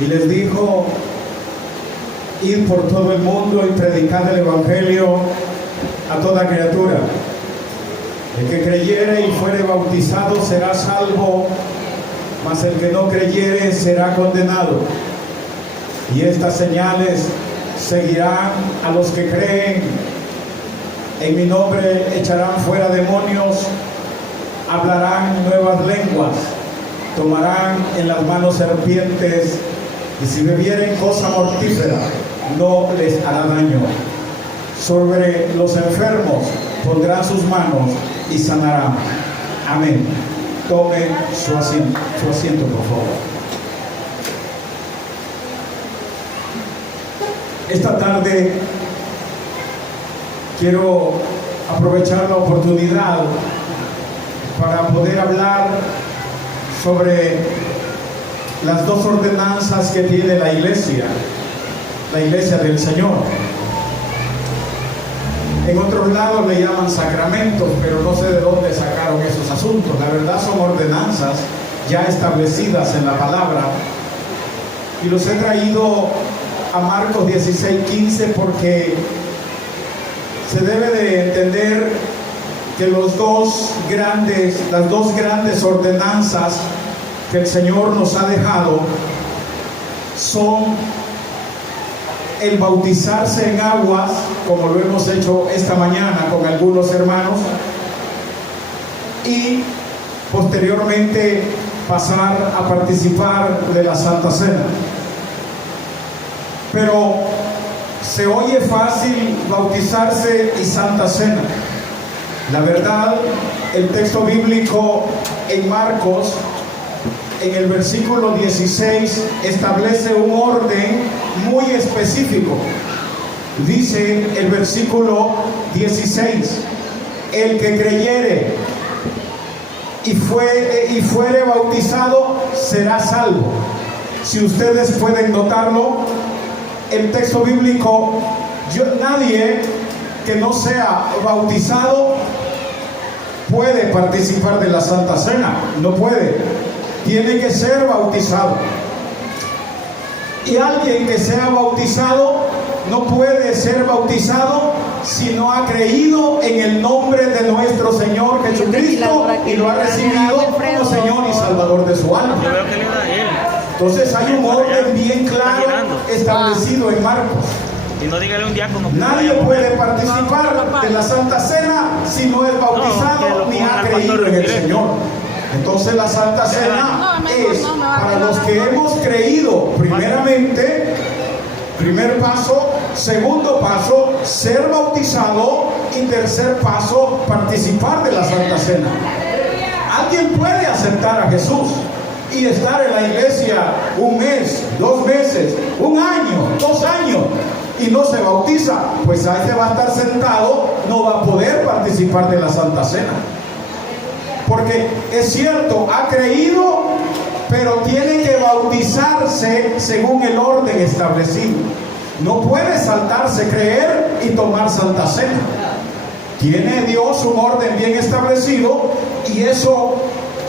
Y les dijo: id por todo el mundo y predicad el evangelio a toda criatura. El que creyere y fuere bautizado será salvo, mas el que no creyere será condenado. Y estas señales seguirán a los que creen: en mi nombre echarán fuera demonios, hablarán nuevas lenguas, tomarán en las manos serpientes, y si bebieren cosa mortífera no les hará daño. Sobre los enfermos pondrán sus manos y sanarán. Amén. Tome su asiento, por favor. Esta tarde quiero aprovechar la oportunidad para poder hablar sobre las dos ordenanzas que tiene la iglesia del Señor. En otros lados le llaman sacramentos, pero no sé de dónde sacaron esos asuntos. La verdad son ordenanzas ya establecidas en la palabra, y los he traído a Marcos 16:15 porque se debe de entender que las dos grandes ordenanzas que el Señor nos ha dejado son el bautizarse en aguas, como lo hemos hecho esta mañana con algunos hermanos, y posteriormente pasar a participar de la Santa Cena. Pero se oye fácil bautizarse y Santa Cena. La verdad, el texto bíblico en Marcos, en el versículo 16, establece un orden muy específico. Dice el versículo 16: el que creyere y fuere bautizado será salvo. Si ustedes pueden notarlo, el texto bíblico, nadie que no sea bautizado puede participar de la Santa Cena. No puede. Tiene que ser bautizado. Y alguien que sea bautizado no puede ser bautizado si no ha creído en el nombre de nuestro Señor Jesucristo y lo ha recibido como Señor y Salvador de su alma. Entonces hay un orden bien claro establecido en Marcos. Y no dígale un diácono. Nadie puede participar de la Santa Cena si no es bautizado ni ha creído en el Señor. Entonces la Santa Cena es para los que hemos creído primeramente, primer paso; segundo paso, ser bautizado; y tercer paso, participar de la Santa Cena. Alguien puede aceptar a Jesús y estar en la iglesia un mes, 2 meses, 1 año, 2 años, y no se bautiza. Pues ahí se va a estar sentado, no va a poder participar de la Santa Cena. Porque es cierto, ha creído, pero tiene que bautizarse según el orden establecido. No puede saltarse creer y tomar Santa Cena. Tiene Dios un orden bien establecido, y eso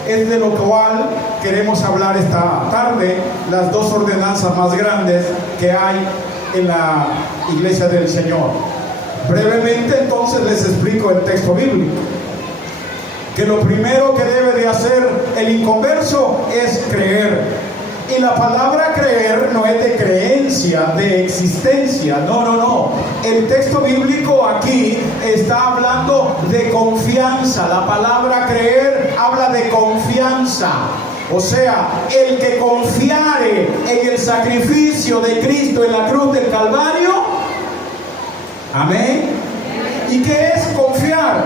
es de lo cual queremos hablar esta tarde, las dos ordenanzas más grandes que hay en la iglesia del Señor. Brevemente entonces les explico el texto bíblico. Que lo primero que debe de hacer el inconverso es creer. Y la palabra creer no es de creencia, de existencia. No. El texto bíblico aquí está hablando de confianza. La palabra creer habla de confianza. O sea, el que confiare en el sacrificio de Cristo en la cruz del Calvario. Amén. ¿Y qué es confiar?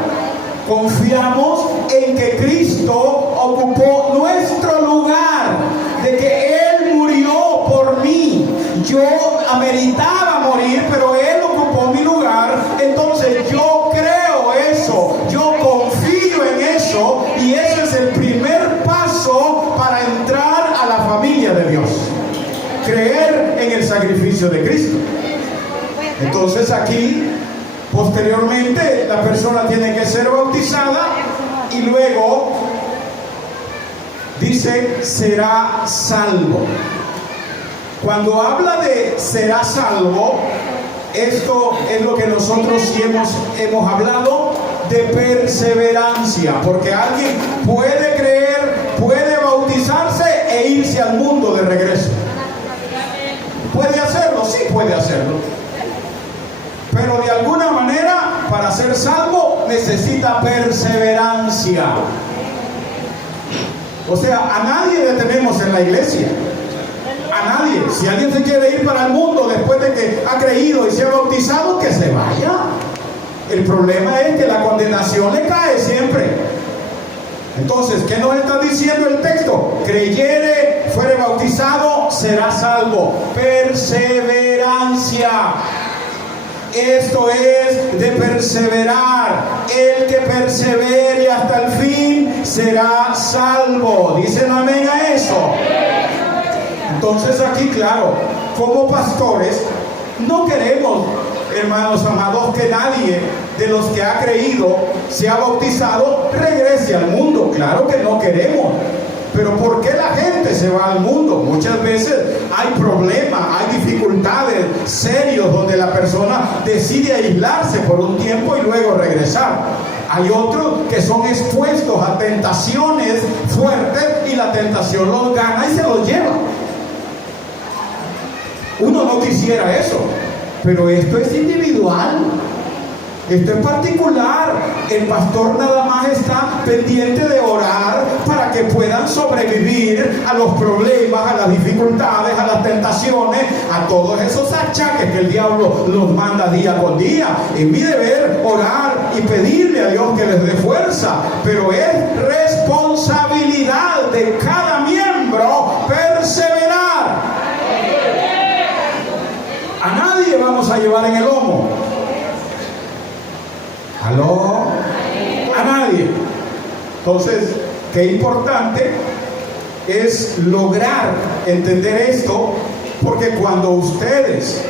Confiamos en que Cristo ocupó nuestro lugar, de que Él murió por mí. Yo ameritaba morir, pero Él ocupó mi lugar. Entonces yo creo eso, yo confío en eso, y eso es el primer paso para entrar a la familia de Dios. Creer en el sacrificio de Cristo. Entonces aquí, posteriormente, la persona tiene que ser bautizada, y luego dice será salvo. Cuando habla de será salvo, esto es lo que nosotros sí hemos hablado de perseverancia, porque alguien puede creer, puede bautizarse e irse al mundo de regreso. ¿Puede hacerlo? Sí, puede hacerlo. Pero de alguna manera, para ser salvo, necesita perseverancia. O sea, a nadie detenemos en la iglesia. A nadie. Si alguien se quiere ir para el mundo después de que ha creído y se ha bautizado, que se vaya. El problema es que la condenación le cae siempre. Entonces, ¿qué nos está diciendo el texto? Creyere, fuere bautizado, será salvo. Perseverancia. Esto es de perseverar. El que persevere hasta el fin será salvo. ¿Dicen amén a eso? Entonces aquí, claro, como pastores, no queremos, hermanos amados, que nadie de los que ha creído, se ha bautizado, regrese al mundo. Claro que no queremos. Pero ¿por qué la gente se va al mundo? Muchas veces hay problemas, hay dificultades serios donde la persona decide aislarse por un tiempo y luego regresar. Hay otros que son expuestos a tentaciones fuertes y la tentación los gana y se los lleva. Uno no quisiera eso, pero esto es individual. Esto es particular. El pastor nada más está pendiente de orar para que puedan sobrevivir a los problemas, a las dificultades, a las tentaciones, a todos esos achaques que el diablo nos manda día con día. Es mi deber orar y pedirle a Dios que les dé fuerza, pero es responsabilidad de cada miembro perseverar. A nadie vamos a llevar en el lomo. ¿Aló? A nadie. Entonces, qué importante es lograr entender esto, porque cuando ustedes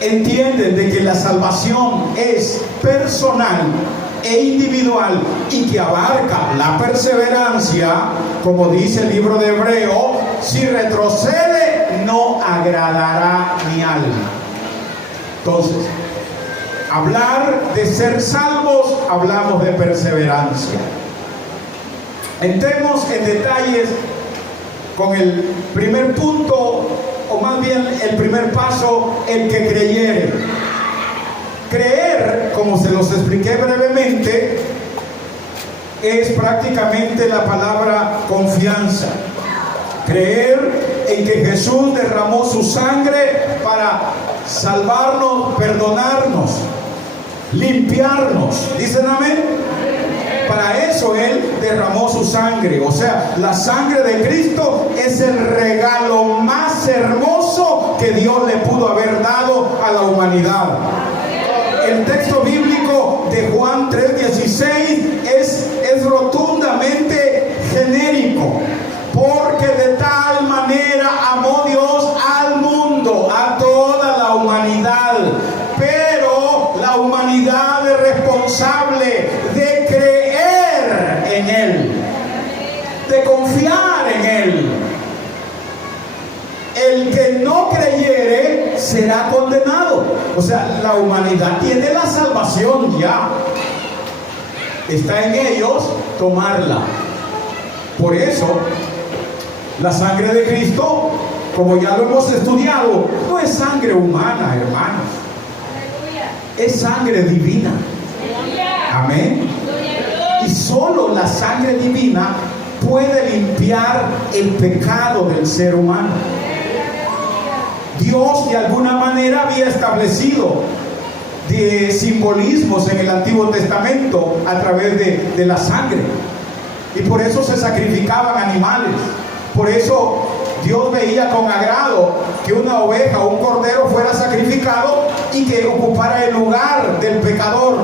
entienden de que la salvación es personal e individual y que abarca la perseverancia, como dice el libro de Hebreo, si retrocede no agradará mi alma. Entonces, hablar de ser salvos, hablamos de perseverancia. Entremos en detalles con el primer punto, o más bien el primer paso, el que creyere. Creer, como se los expliqué brevemente, es prácticamente la palabra confianza. Creer en que Jesús derramó su sangre para salvarnos, perdonarnos, limpiarnos. ¿Dicen amén? Para eso Él derramó su sangre. O sea, la sangre de Cristo es el regalo más hermoso que Dios le pudo haber dado a la humanidad. El texto bíblico de Juan 3:16 es rotundamente genérico. Porque de tal manera amó Dios al mundo, a toda la humanidad. Pero la humanidad es responsable de creer en Él, de confiar en Él. El que no creyere será condenado. O sea, la humanidad tiene la salvación ya. Está en ellos tomarla. Por eso, la sangre de Cristo, como ya lo hemos estudiado, no es sangre humana, hermanos. Es sangre divina. Amén. Y solo la sangre divina puede limpiar el pecado del ser humano. Dios de alguna manera había establecido de simbolismos en el Antiguo Testamento a través de la sangre. Y por eso se sacrificaban animales. Por eso Dios veía con agrado que una oveja o un cordero fuera sacrificado y que ocupara el lugar del pecador.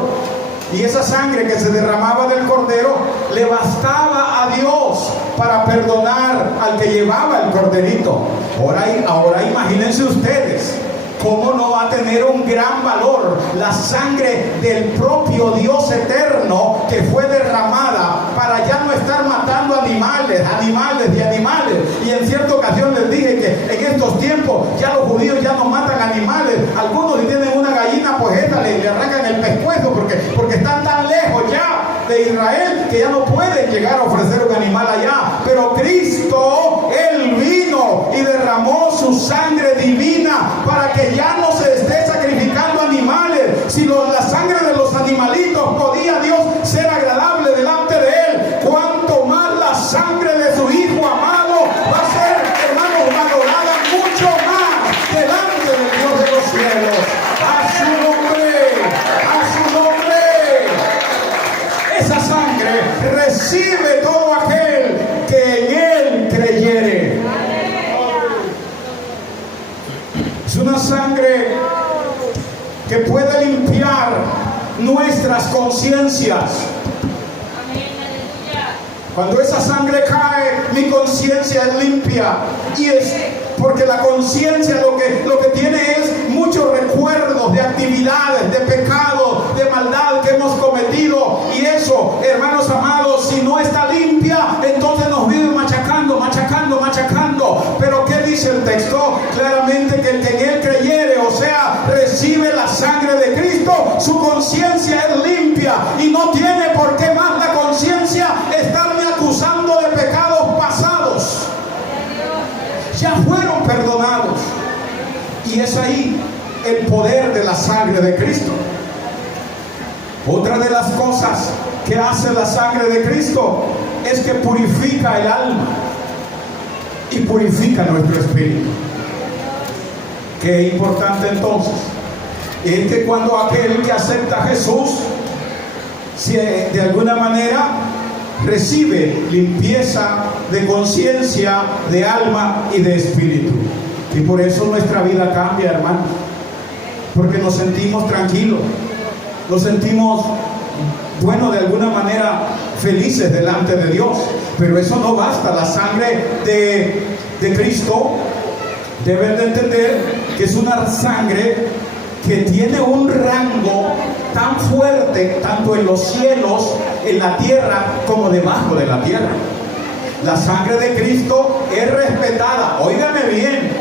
Y esa sangre que se derramaba del cordero le bastaba a Dios para perdonar al que llevaba el corderito. Ahora imagínense ustedes, ¿cómo no va a tener un gran valor la sangre del propio Dios eterno que fue derramada para ya no estar matando animales? Y en cierta ocasión les dije que en estos tiempos ya algunos si tienen una gallina, pues esta le arrancan el pescuezo porque están tan lejos ya de Israel que ya no pueden llegar a ofrecer un animal allá. Pero Cristo, Él vino y derramó su sangre divina para que ya no se esté sacrificando animales. Si la sangre de los animalitos podía Dios ser agradable delante de Él, cuánto más la sangre de su Hijo amado va a ser, hermanos, valorada mucho más delante del Dios de los cielos. A su nombre, a su nombre. Esa sangre recibe todo aquel que en Él creyere. Es una sangre que puede limpiar nuestras conciencias. Cuando esa sangre cae, mi conciencia es limpia. Y es porque la conciencia lo que tiene es muchos recuerdos de actividades, de pecados, de maldad que hemos cometido. Y eso, hermanos amados, si no está limpia, entonces nos vive machacando. Pero ¿qué dice el texto? Claramente que el que en Él creyere, o sea, recibe la sangre de Cristo, su conciencia es limpia y no tiene por qué más la conciencia estarme acusando de pecados pasados. Ya fueron perdonados. Y es ahí el poder de la sangre de Cristo. Otra de las cosas que hace la sangre de Cristo es que purifica el alma y purifica nuestro espíritu. Qué importante entonces es que cuando aquel que acepta a Jesús, si de alguna manera recibe limpieza de conciencia, de alma y de espíritu. Y por eso nuestra vida cambia, hermano. Porque nos sentimos tranquilos, nos sentimos, bueno, de alguna manera felices delante de Dios. Pero eso no basta. La sangre de Cristo, deben de entender que es una sangre que tiene un rango tan fuerte, tanto en los cielos, en la tierra, como debajo de la tierra. La sangre de Cristo es respetada, óigame bien,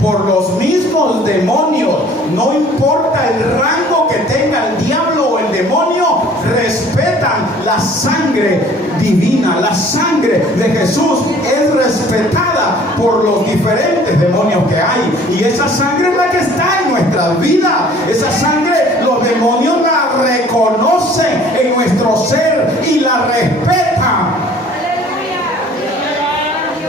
por los mismos demonios. No importa el rango que tenga el diablo o el demonio, respetan la sangre divina. La sangre de Jesús es respetada por los diferentes demonios que hay. Y esa sangre es la que está en nuestras vidas. Esa sangre los demonios la reconocen en nuestro ser y la respetan.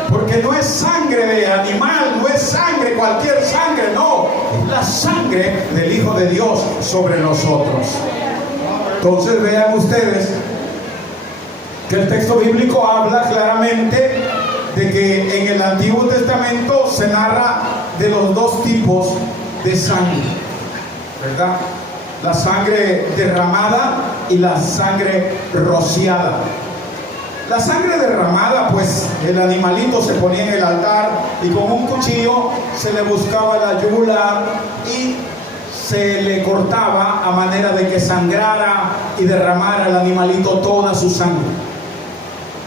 Porque no es sangre de animal, no es sangre, cualquier sangre, no. Es la sangre del Hijo de Dios sobre nosotros. Entonces vean ustedes que el texto bíblico habla claramente de que en el Antiguo Testamento se narra de los dos tipos de sangre, ¿verdad? La sangre derramada y la sangre rociada. La sangre derramada, pues el animalito se ponía en el altar y con un cuchillo se le buscaba la yugular y se le cortaba a manera de que sangrara y derramara el animalito toda su sangre.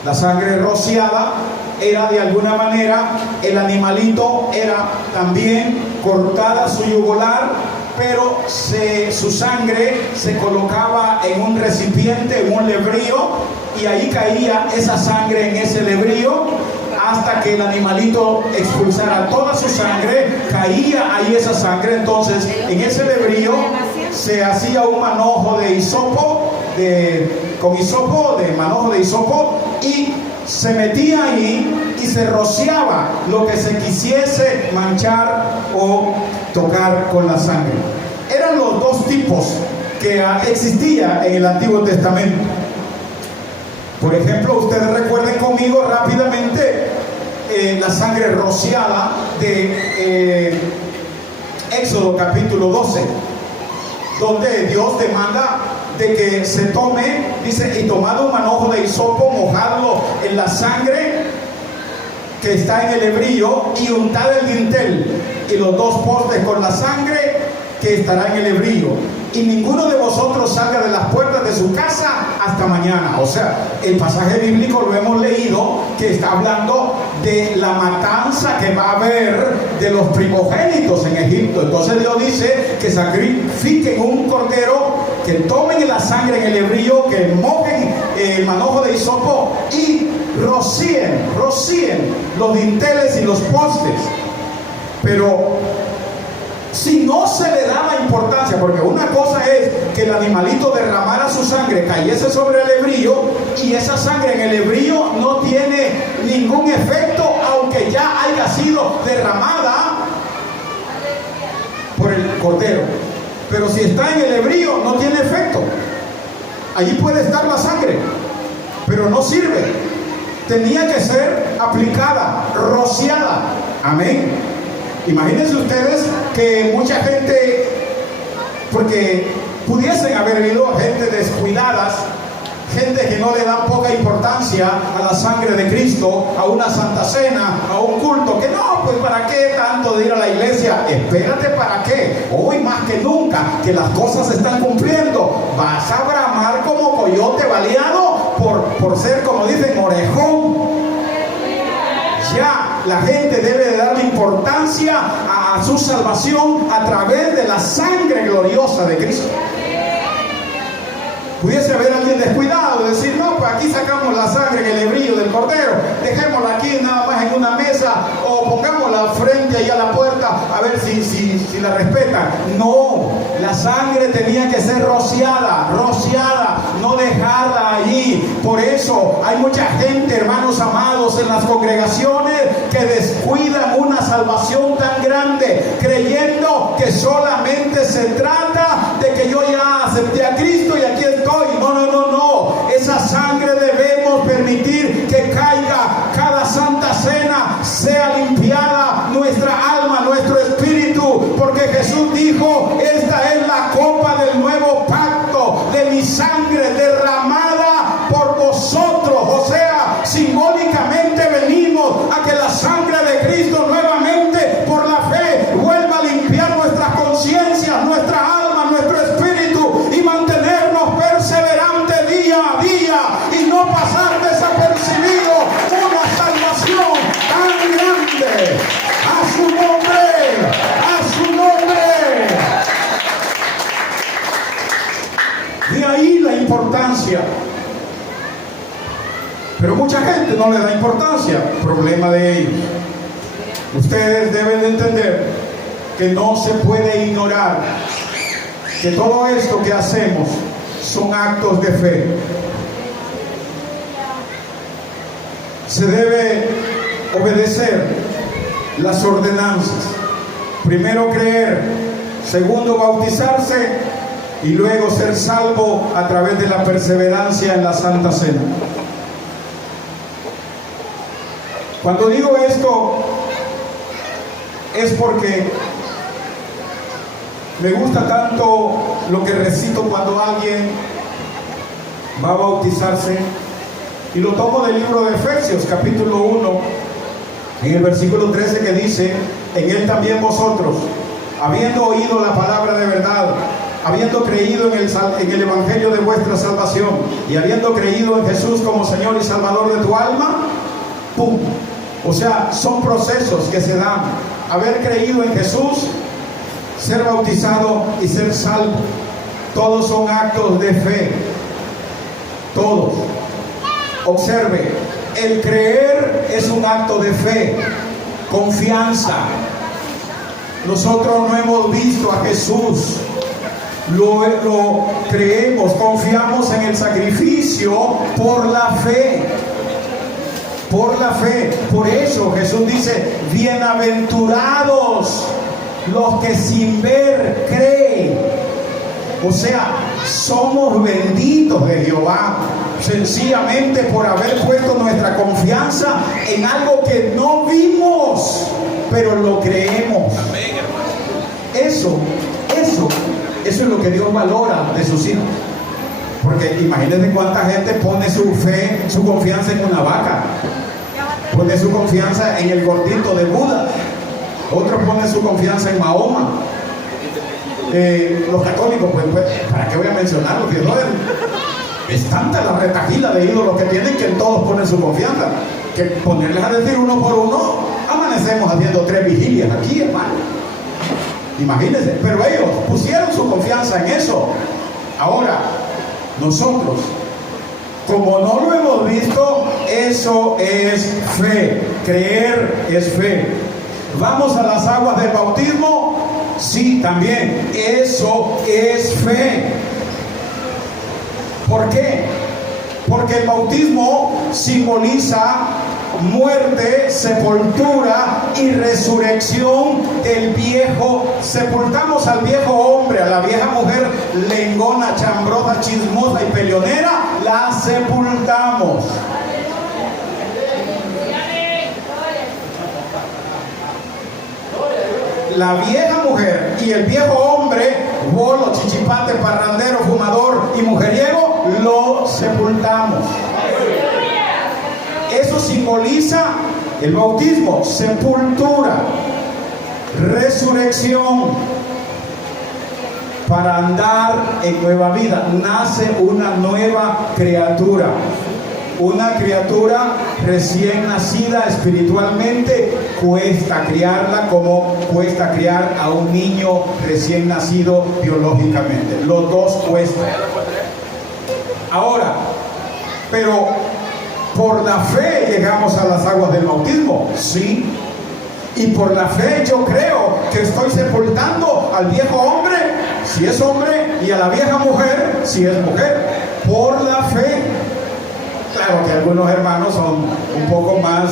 La sangre rociada era de alguna manera, el animalito era también cortada su yugular, pero su sangre se colocaba en un recipiente, en un lebrío, y ahí caía esa sangre en ese lebrío hasta que el animalito expulsara toda su sangre. Caía ahí esa sangre. Entonces en ese lebrío se hacía un manojo de hisopo, manojo de hisopo, y se metía ahí y se rociaba lo que se quisiese manchar o tocar con la sangre. Eran los dos tipos que existía en el Antiguo Testamento. Por ejemplo, ustedes recuerden conmigo rápidamente la sangre rociada de Éxodo capítulo 12, donde Dios demanda de que se tome, dice, y tomado un manojo de hisopo, mojadlo en la sangre que está en el lebrillo y untad el dintel y los dos postes con la sangre que estará en el lebrillo. Y ninguno de vosotros salga de las puertas de su casa hasta mañana. O sea, el pasaje bíblico lo hemos leído, que está hablando de la matanza que va a haber de los primogénitos en Egipto. Entonces Dios dice que sacrifiquen un cordero, que tomen la sangre en el hebrío, que mojen el manojo de hisopo y rocíen los dinteles y los postes. Pero si no se le daba importancia, porque una cosa es que el animalito derramara su sangre, cayese sobre el hebrío, y esa sangre en el hebrío no tiene ningún efecto, aunque ya haya sido derramada por el cordero. Pero si está en el hebrío, no tiene efecto. Allí puede estar la sangre, pero no sirve. Tenía que ser aplicada, rociada. Amén. Imagínense ustedes que mucha gente, porque pudiesen haber habido gente descuidadas, gente que no le dan poca importancia a la sangre de Cristo, a una santa cena, a un culto, que no, pues ¿para qué tanto de ir a la iglesia? Espérate, ¿para qué? Hoy más que nunca, que las cosas se están cumpliendo, vas a bramar como coyote baleado por ser, como dicen, orejón. Ya la gente debe de darle importancia a su salvación a través de la sangre gloriosa de Cristo. Pudiese haber alguien descuidado, decir, no, pues aquí sacamos la sangre en el hebrío del cordero, dejémosla aquí nada más en una mesa, o pongámosla frente ahí a la puerta a ver si la respetan. No, la sangre tenía que ser rociada, no dejarla allí. Por eso hay mucha gente, hermanos amados, en las congregaciones que descuidan una salvación tan grande, creyendo que solamente se trata de que yo ya acepté a Cristo y aquí estoy. No. Esa sangre debemos permitir que caiga cada santa cena, sea limpiada nuestra alma, nuestro espíritu, porque Jesús dijo, esta es la copa del nuevo pacto, de mi sangre derramada por vosotros. O sea, simbólicamente venimos a que la sangre de Cristo nuevamente por la fe vuelva a limpiar nuestras conciencias, nuestra alma, nuestro espíritu, y mantenernos perseverantes día a día y no pasar desapercibido una salvación tan grande. A su nombre, a su nombre. De ahí la importancia. Pero mucha gente no le da importancia. Problema de ellos. Ustedes deben de entender que no se puede ignorar que todo esto que hacemos son actos de fe. Se debe obedecer las ordenanzas. Primero creer, segundo bautizarse y luego ser salvo a través de la perseverancia en la Santa Cena. Cuando digo esto es porque me gusta tanto lo que recito cuando alguien va a bautizarse, y lo tomo del libro de Efesios capítulo 1 en el versículo 13, que dice, en él también vosotros, habiendo oído la palabra de verdad, habiendo creído en el evangelio de vuestra salvación, y habiendo creído en Jesús como Señor y Salvador de tu alma, ¡pum! O sea, son procesos que se dan. Haber creído en Jesús, ser bautizado y ser salvo, todos son actos de fe. Todos. Observe, el creer es un acto de fe, confianza. Nosotros no hemos visto a Jesús, lo creemos, confiamos en el sacrificio por la fe. Por la fe. Por eso Jesús dice, bienaventurados los que sin ver creen. O sea, somos benditos de Jehová, sencillamente por haber puesto nuestra confianza en algo que no vimos, pero lo creemos. Eso es lo que Dios valora de sus hijos. Porque imagínense cuánta gente pone su fe, su confianza en una vaca, pone su confianza en el gordito de Buda, otros ponen su confianza en Mahoma. Los católicos, pues, ¿para qué voy a mencionarlo? Es tanta la retajila de ídolos que tienen que en todos ponen su confianza, que ponerles a decir uno por uno, amanecemos haciendo 3 vigilias aquí, hermano. Imagínense, pero ellos pusieron su confianza en eso. Ahora, nosotros, como no lo hemos visto, eso es fe. Creer es fe. ¿Vamos a las aguas del bautismo? Sí, también. Eso es fe. ¿Por qué? Porque el bautismo simboliza muerte, sepultura y resurrección del viejo. Sepultamos al viejo hombre, a la vieja mujer lengona, chambrosa, chismosa y peleonera, la sepultamos. La vieja mujer y el viejo hombre, bolo, chichipate, parrandero, fumador y mujeriego, lo sepultamos. Eso simboliza el bautismo, sepultura, resurrección, para andar en nueva vida. Nace una nueva criatura. Una criatura recién nacida espiritualmente cuesta criarla como cuesta criar a un niño recién nacido biológicamente. Los dos cuestan. Ahora, pero por la fe llegamos a las aguas del bautismo, sí. Y por la fe yo creo que estoy sepultando al viejo hombre, si es hombre, y a la vieja mujer, si es mujer. Por la fe. Claro que algunos hermanos son un poco más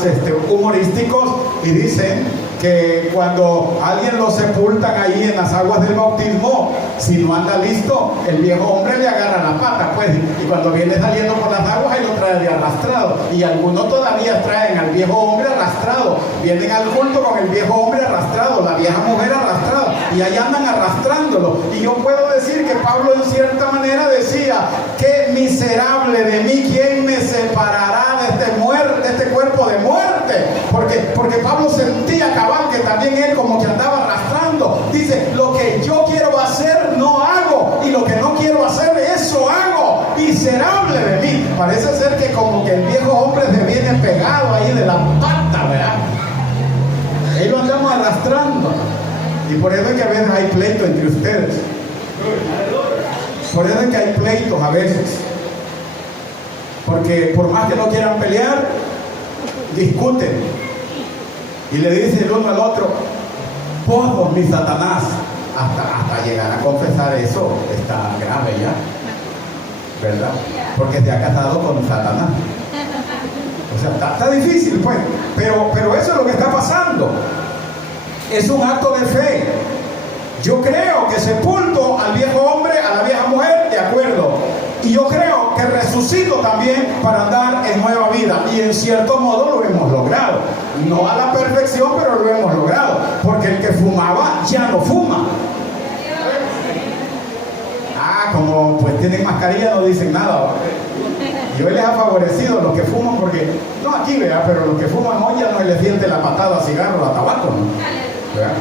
humorísticos y dicen que cuando alguien lo sepultan ahí en las aguas del bautismo, si no anda listo, el viejo hombre le agarra la pata, pues, y cuando viene saliendo por las aguas, él lo trae de arrastrado. Y algunos todavía traen al viejo hombre arrastrado, vienen al culto con el viejo hombre arrastrado, la vieja mujer arrastrada, y ahí andan arrastrándolo. Y yo puedo decir que Pablo en cierta manera decía: qué miserable de mí, ¿quién me separará de este cuerpo de muerte? Porque Pablo sentía cabal que también él como que andaba arrastrando. Dice: lo que yo quiero hacer no hago, y lo que no quiero hacer eso hago. Miserable de mí. Parece ser que como que el viejo hombre se viene pegado ahí de la pata, ¿verdad? Ahí lo andamos arrastrando. Y por eso es que a veces hay pleito entre ustedes. Por eso es que hay pleitos a veces. Porque por más que no quieran pelear, discuten. Y le dice el uno al otro: vos, mi Satanás. Hasta llegar a confesar eso está grave ya, ¿verdad? Porque se ha casado con Satanás. O sea, está difícil, pues. Pero eso es lo que está pasando. Es un acto de fe. Yo creo que sepulto al viejo hombre, a la vieja mujer, de acuerdo. Y yo creo que resucito también para andar en nueva vida. Y en cierto modo lo hemos logrado. No a la perfección, pero lo hemos logrado. Porque el que fumaba ya no fuma. Como pues tienen mascarilla no dicen nada. Y hoy les ha favorecido a los que fuman, porque no aquí, ¿verdad? Pero los que fuman hoy ya no les siente la patada a cigarro, a tabaco, ¿no? ¿Verdad?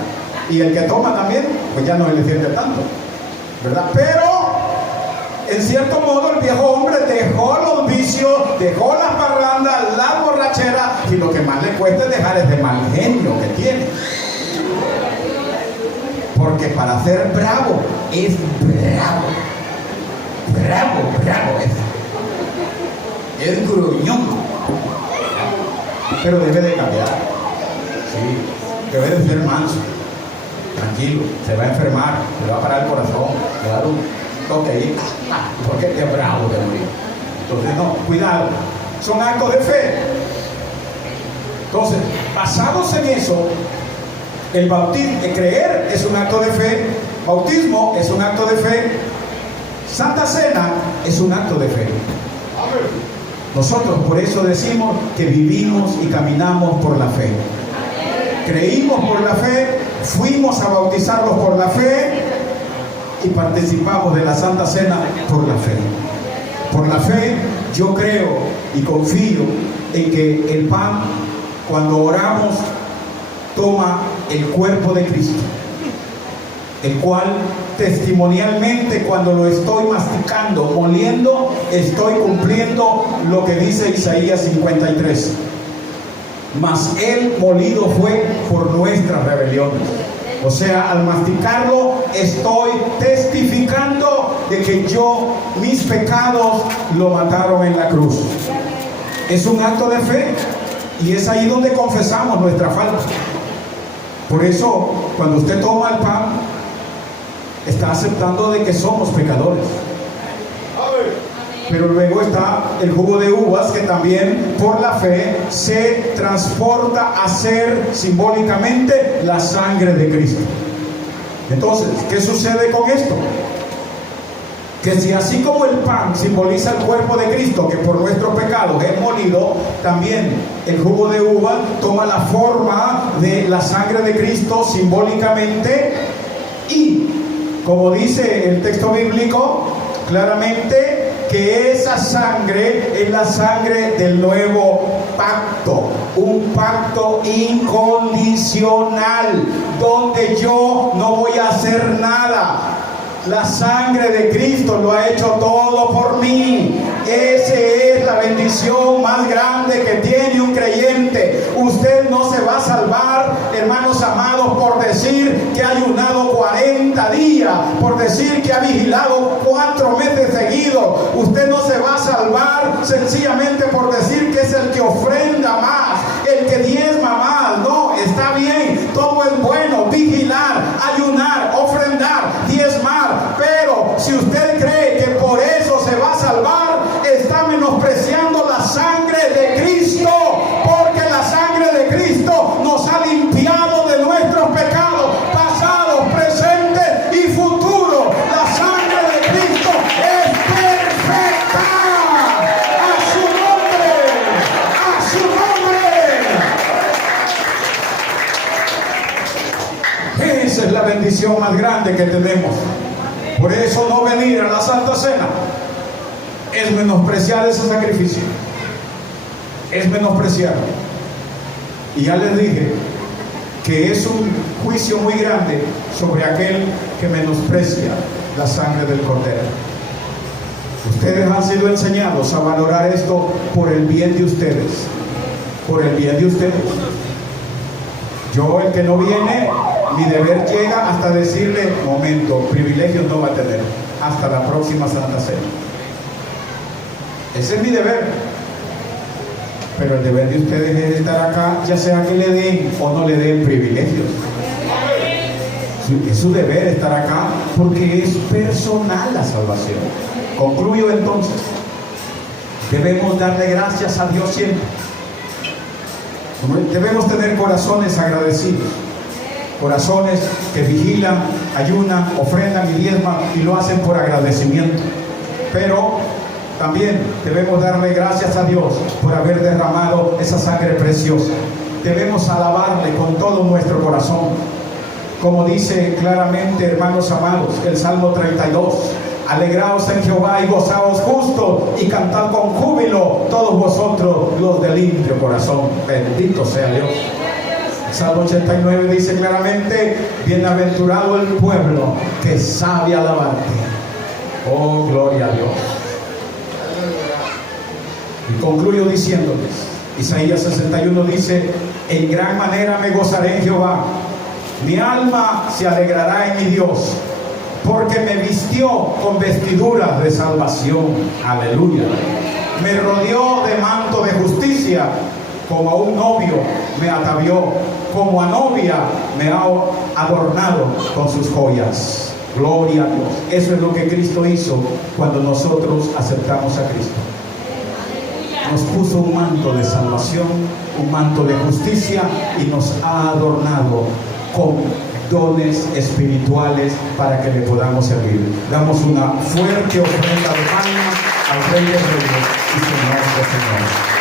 Y el que toma también, pues ya no le siente tanto, ¿verdad? Pero en cierto modo el viejo hombre dejó los vicios, dejó las parrandas, la borrachera, y lo que más le cuesta es dejar ese mal genio que tiene. Porque para ser bravo es bravo. Bravo es gruñón. Pero debe de cambiar. Sí, debe de ser manso. Tranquilo, se va a enfermar, le va a parar el corazón, le va a dar un toque ahí, porque es bravo de morir. Entonces no, cuidado, son actos de fe. Entonces, basados en eso, el bautismo, creer es un acto de fe, bautismo es un acto de fe, Santa Cena es un acto de fe. Nosotros por eso decimos que vivimos y caminamos por la fe. Creímos por la fe, fuimos a bautizarlos por la fe y participamos de la Santa Cena por la fe. Por la fe yo creo y confío en que el pan, cuando oramos, toma el cuerpo de Cristo. el cual testimonialmente cuando lo estoy masticando, moliendo, estoy cumpliendo lo que dice Isaías 53. Mas él molido fue por nuestras rebeliones. O sea, al masticarlo estoy testificando de que mis pecados lo mataron en la cruz. Es un acto de fe y es ahí donde confesamos nuestra falta. Por eso, cuando usted toma el pan, está aceptando de que somos pecadores. Pero luego está el jugo de uvas, que también por la fe se transporta a ser simbólicamente la sangre de Cristo. Entonces, ¿qué sucede con esto? Que si así como el pan simboliza el cuerpo de Cristo, que por nuestros pecados es molido, también el jugo de uva toma la forma de la sangre de Cristo simbólicamente, y como dice el texto bíblico claramente, que esa sangre es la sangre del nuevo pacto, un pacto incondicional, donde yo no voy a hacer nada. La sangre de Cristo lo ha hecho todo por mí. Esa es la bendición más grande que tiene un creyente. Usted no se va a salvar, hermanos amados, por decir que ha ayunado 40 días, por decir que ha vigilado 4 meses seguidos. Usted no se va a salvar sencillamente por decir que es el que ofrenda más, el que diezma más. No, está bien, todo es bueno, vigilar, ayunar, ofrendar, diezmar. Pero si usted cree que por eso se va a salvar, está menospreciando la sangre de Cristo, porque la sangre de Cristo nos ha limpiado de nuestros pecados pasados, presentes y futuros. La sangre de Cristo es perfecta. A su nombre, a su nombre. Esa es la bendición más grande que tenemos. Por eso no venir a la Santa Cena es menospreciar ese sacrificio, es menospreciarlo. Y ya les dije que es un juicio muy grande sobre aquel que menosprecia la sangre del Cordero. Ustedes han sido enseñados a valorar esto por el bien de ustedes, por el bien de ustedes. Yo, el que no viene, mi deber llega hasta decirle: momento, privilegios no va a tener hasta la próxima Santa Cena. Ese es mi deber. Pero el deber de ustedes es estar acá, ya sea que le den o no le den privilegios. Es su deber estar acá, porque es personal la salvación. Concluyo entonces. Debemos darle gracias a Dios siempre. Debemos tener corazones agradecidos, corazones que vigilan, ayunan, ofrendan y diezman, y lo hacen por agradecimiento. Pero también debemos darle gracias a Dios por haber derramado esa sangre preciosa. Debemos alabarle con todo nuestro corazón, como dice claramente, hermanos amados, el Salmo 32: alegraos en Jehová y gozaos justos, y cantad con júbilo todos vosotros los de limpio corazón. Bendito sea Dios. Salmo 89 dice claramente: bienaventurado el pueblo que sabe alabarte. Oh, gloria a Dios. Y concluyo diciéndoles, Isaías 61 dice: en gran manera me gozaré en Jehová, mi alma se alegrará en mi Dios, porque me vistió con vestiduras de salvación. Aleluya. Me rodeó de manto de justicia, como a un novio me atavió, como a novia me ha adornado con sus joyas. Gloria a Dios. Eso es lo que Cristo hizo cuando nosotros aceptamos a Cristo. Nos puso un manto de salvación, un manto de justicia, y nos ha adornado con dones espirituales para que le podamos servir. Damos una fuerte ofrenda de palmas al Rey de Reyes y Señor de Señores.